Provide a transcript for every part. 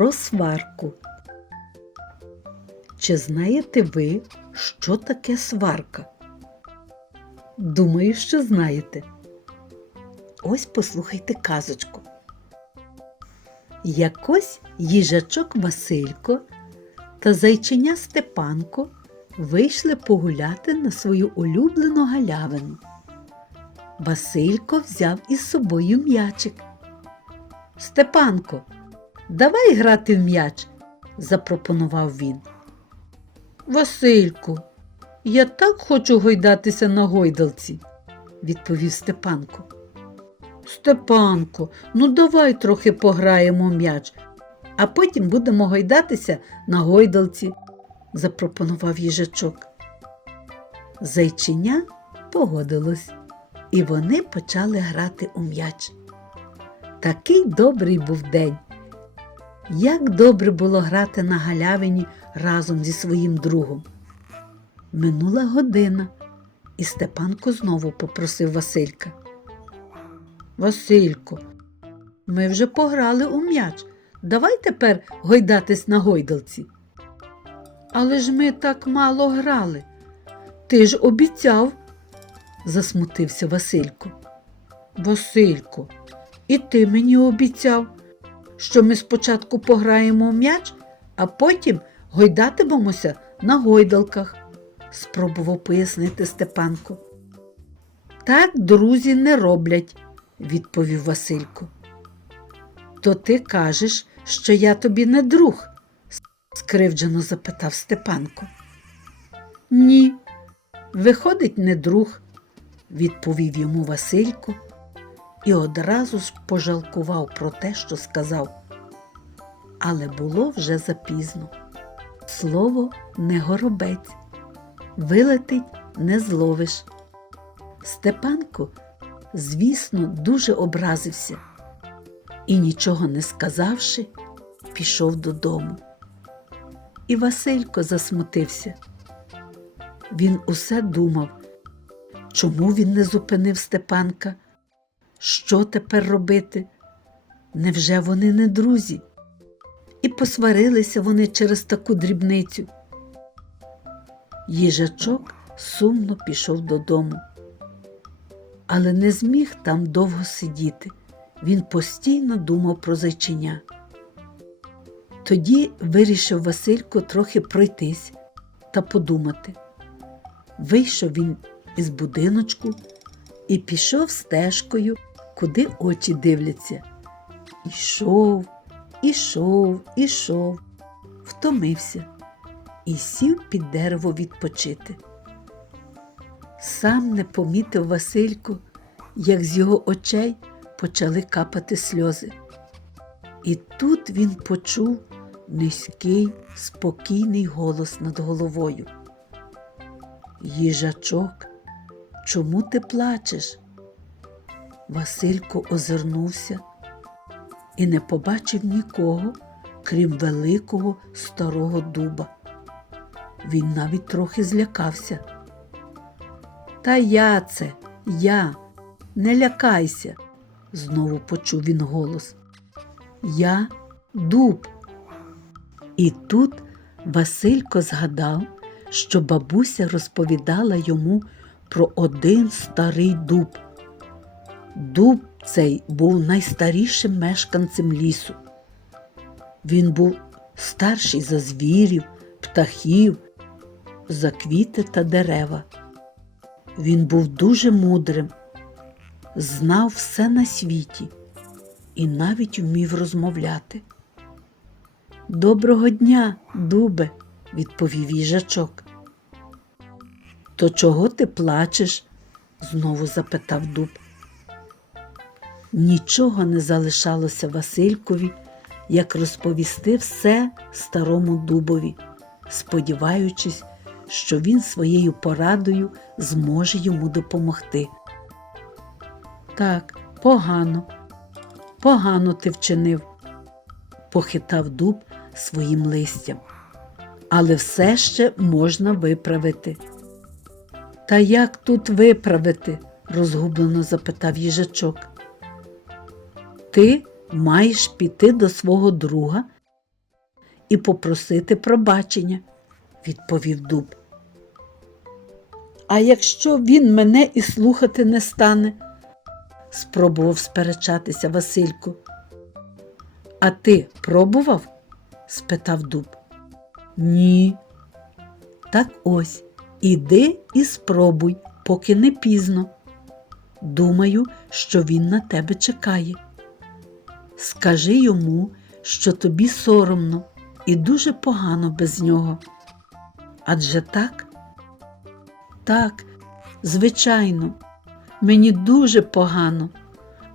про сварку. Чи знаєте ви, що таке сварка? Думаю, що знаєте. Ось послухайте казочку. Якось їжачок Василько та зайчиня Степанко вийшли погуляти на свою улюблену галявину. Василько взяв із собою м'ячик. Степанко, давай грати в м'яч, запропонував він. Васильку, я так хочу гойдатися на гойдалці, відповів Степанко. Степанко, ну давай трохи пограємо м'яч, а потім будемо гойдатися на гойдалці, запропонував їжачок. Зайчиня погодилось, і вони почали грати у м'яч. Такий добрий був день. Як добре було грати на галявині разом зі своїм другом. Минула година, і Степанко знову попросив Василька. Василько, ми вже пограли у м'яч. Давай тепер гойдатись на гойдалці. Але ж ми так мало грали. Ти ж обіцяв, засмутився Василько. Василько, і ти мені обіцяв, що ми спочатку пограємо в м'яч, а потім гойдатимемося на гойдалках, спробував пояснити Степанко. Так друзі не роблять, відповів Василько. То ти кажеш, що я тобі не друг? скривджено запитав Степанко. Ні, виходить, не друг, відповів йому Василько і одразу ж пожалкував про те, що сказав. Але було вже запізно. Слово не горобець, вилетить не зловиш. Степанко, звісно, дуже образився і, нічого не сказавши, пішов додому. І Василько засмутився. Він усе думав, чому він не зупинив Степанка, що тепер робити? Невже вони не друзі? І посварилися вони через таку дрібницю. Їжачок сумно пішов додому, але не зміг там довго сидіти. Він постійно думав про зайчиня. Тоді вирішив Василько трохи пройтись та подумати. Вийшов він із будиночку і пішов стежкою, куди очі дивляться. Ішов, ішов, ішов, втомився і сів під дерево відпочити. Сам не помітив Василько, як з його очей почали капати сльози. І тут він почув низький, спокійний голос над головою. Їжачок, чому ти плачеш? Василько озирнувся і не побачив нікого, крім великого старого дуба. Він навіть трохи злякався. Та я це, я, не лякайся, знову почув він голос. Я дуб. І тут Василько згадав, що бабуся розповідала йому про один старий дуб. Дуб цей був найстарішим мешканцем лісу. Він був старший за звірів, птахів, за квіти та дерева. Він був дуже мудрим, знав все на світі і навіть вмів розмовляти. Доброго дня, дубе, відповів їжачок. То чого ти плачеш? знову запитав дуб. Нічого не залишалося Василькові, як розповісти все старому дубові, сподіваючись, що він своєю порадою зможе йому допомогти. Так, погано, погано ти вчинив, похитав дуб своїм листям. Але все ще можна виправити. Та як тут виправити? розгублено запитав їжачок. Ти маєш піти до свого друга і попросити пробачення, відповів дуб. А якщо він мене і слухати не стане, спробував сперечатися Василько. А ти пробував? спитав дуб. Ні. Так ось, іди і спробуй, поки не пізно. Думаю, що він на тебе чекає. Скажи йому, що тобі соромно і дуже погано без нього. Адже так? Так, звичайно, мені дуже погано,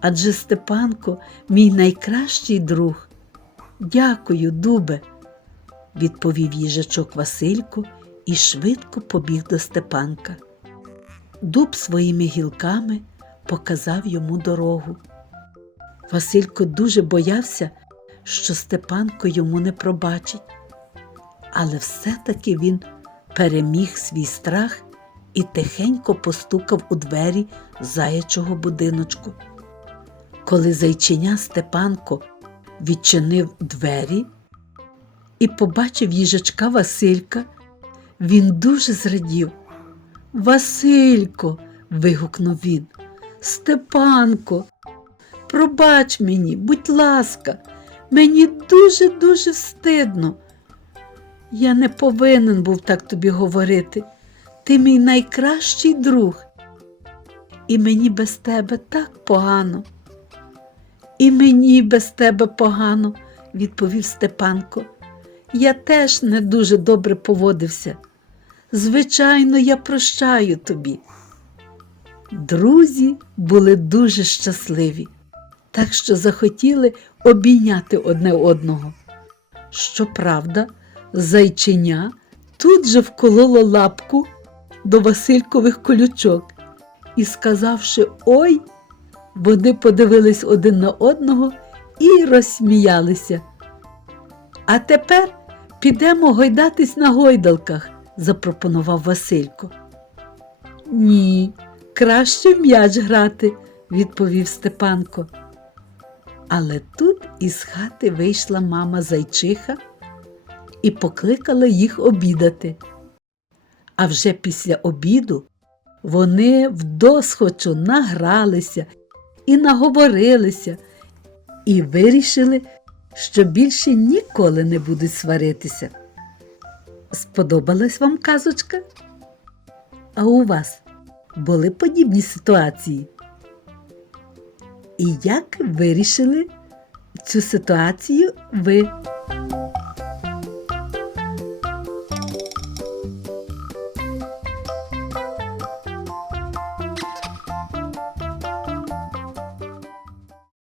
адже Степанко мій найкращий друг. Дякую, дубе, відповів їжачок Василько і швидко побіг до Степанка. Дуб своїми гілками показав йому дорогу. Василько дуже боявся, що Степанко йому не пробачить, але все-таки він переміг свій страх і тихенько постукав у двері заячого будиночку. Коли зайчиня Степанко відчинив двері і побачив їжачка Василька, він дуже зрадів. Василько, вигукнув він, Степанко, пробач мені, будь ласка, мені дуже-дуже стидно. Я не повинен був так тобі говорити. Ти мій найкращий друг. І мені без тебе так погано. І мені без тебе погано, відповів Степанко. Я теж не дуже добре поводився. Звичайно, я прощаю тобі. Друзі були дуже щасливі, так що захотіли обійняти одне одного. Щоправда, зайченя тут же вкололо лапку до Василькових колючок і, сказавши ой, вони подивились один на одного і розсміялися. А тепер підемо гойдатись на гойдалках, запропонував Василько. Ні, краще м'яч грати, відповів Степанко. Але тут із хати вийшла мама зайчиха і покликала їх обідати. А вже після обіду вони вдосхочу награлися і наговорилися, і вирішили, що більше ніколи не будуть сваритися. Сподобалась вам казочка? А у вас були подібні ситуації? І як вирішили цю ситуацію ви?